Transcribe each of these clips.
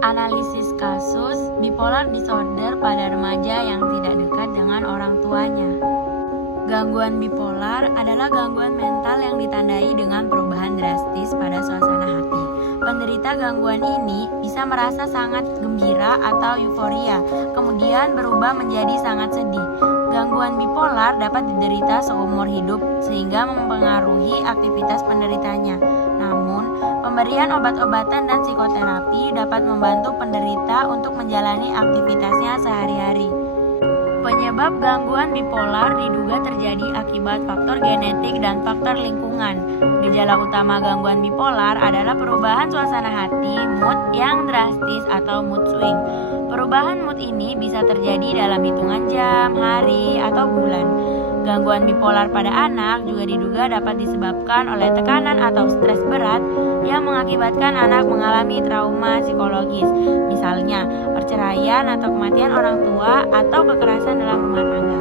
Analisis kasus bipolar disorder pada remaja yang tidak dekat dengan orang tuanya. Gangguan bipolar adalah gangguan mental yang ditandai dengan perubahan drastis pada suasana hati. Penderita gangguan ini bisa merasa sangat gembira atau euforia, kemudian berubah menjadi sangat sedih. Gangguan bipolar dapat diderita seumur hidup sehingga mempengaruhi aktivitas penderitanya. Namun, pemberian obat-obatan dan psikoterapi dapat membantu penderita untuk menjalani aktivitasnya sehari-hari. Penyebab gangguan bipolar diduga terjadi akibat faktor genetik dan faktor lingkungan. Gejala utama gangguan bipolar adalah perubahan suasana hati, mood yang drastis atau mood swing. Perubahan mood ini bisa terjadi dalam hitungan jam, hari, atau bulan. Gangguan bipolar pada anak juga diduga dapat disebabkan oleh tekanan atau stres berat yang mengakibatkan anak mengalami trauma psikologis, misalnya perceraian atau kematian orang tua atau kekerasan dalam rumah tangga.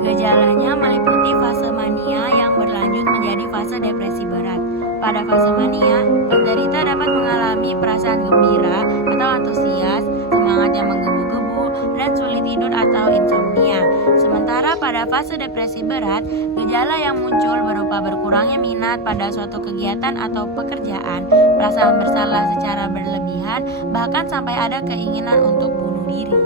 Gejalanya meliputi fase mania yang berlanjut menjadi fase depresi berat. Pada fase mania, penderita dapat mengalami perasaan gembira atau antusias, semangat yang menggebu-gebu, dan sulit tidur atau insomnia. Sementara pada fase depresi berat, gejala yang muncul berupa berkurangnya minat pada suatu kegiatan atau pekerjaan, perasaan bersalah secara berlebihan, bahkan sampai ada keinginan untuk bunuh diri.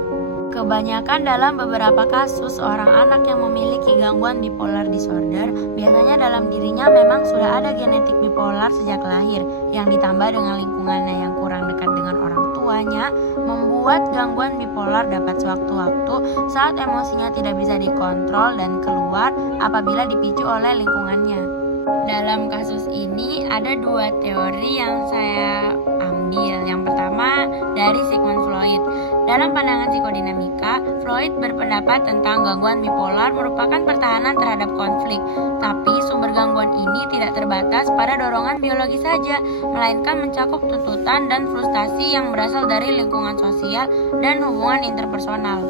Kebanyakan dalam beberapa kasus, orang anak yang memiliki gangguan bipolar disorder biasanya dalam dirinya memang sudah ada genetik bipolar sejak lahir, yang ditambah dengan lingkungannya yang kurang dekat dengan orang tuanya, membuat gangguan bipolar dapat sewaktu-waktu saat emosinya tidak bisa dikontrol dan keluar apabila dipicu oleh lingkungannya. Dalam kasus ini ada dua teori yang saya ambil. Yang pertama dari Sigmund Freud. Dalam pandangan psikodinamika, Freud berpendapat tentang gangguan bipolar merupakan pertahanan terhadap konflik. Tapi sumber gangguan ini tidak terbatas pada dorongan biologis saja, melainkan mencakup tuntutan dan frustasi yang berasal dari lingkungan sosial dan hubungan interpersonal.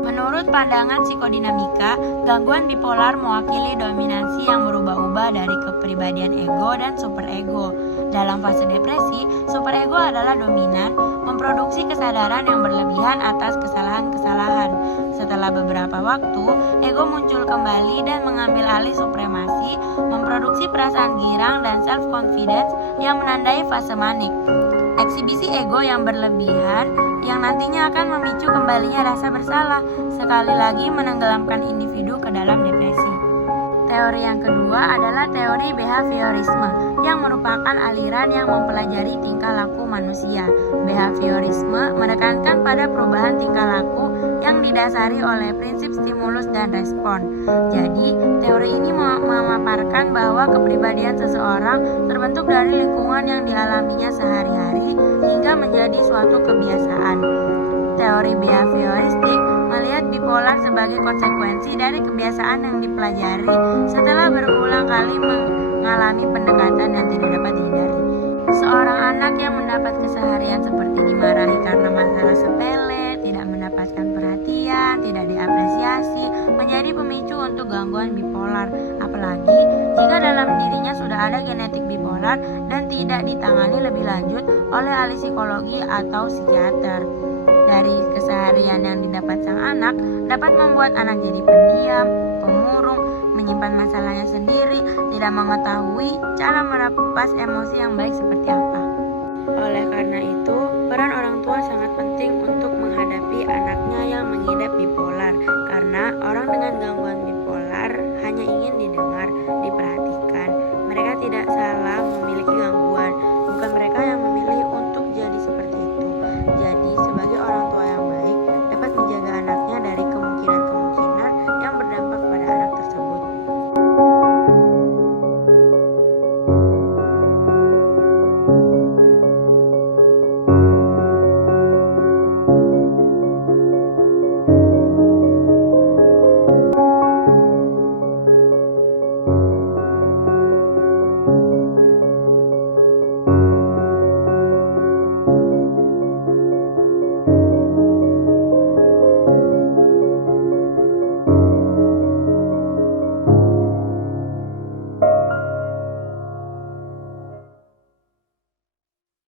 Menurut pandangan psikodinamika, gangguan bipolar mewakili dominansi yang berubah-ubah dari kepribadian ego dan superego. Dalam fase depresi, superego adalah dominan, memproduksi kesadaran yang berlebihan atas kesalahan-kesalahan. Setelah beberapa waktu, ego muncul kembali dan mengambil alih supremasi, memproduksi perasaan girang dan self-confidence yang menandai fase manik. Eksibisi ego yang berlebihan yang nantinya akan memicu kembalinya rasa bersalah, sekali lagi menenggelamkan individu ke dalam depresi. Teori yang kedua adalah teori behaviorisme, yang merupakan aliran yang mempelajari tingkah laku manusia. Behaviorisme menekankan pada perubahan tingkah laku yang didasari oleh prinsip stimulus dan respon. Jadi, teori ini memaparkan bahwa kepribadian seseorang terbentuk dari lingkungan yang dialaminya sehari-hari hingga menjadi suatu kebiasaan. Teori behavioristik melihat bipolar sebagai konsekuensi dari kebiasaan yang dipelajari setelah berulang kali mengalami pendekatan yang tidak dapat dihindari. Seorang anak yang mendapat keseharian seperti dimarahi karena masalah sepele, tidak mendapatkan perhatian, tidak diapresiasi, menjadi pemicu untuk gangguan bipolar. Apalagi jika dalam dirinya sudah ada genetik bipolar dan tidak ditangani lebih lanjut oleh ahli psikologi atau psikiater. Dari keseharian yang didapat sang anak dapat membuat anak jadi pendiam, pemurung, menyimpan masalahnya sendiri, tidak mengetahui cara melepas emosi yang baik seperti apa. Oleh karena itu, peran orang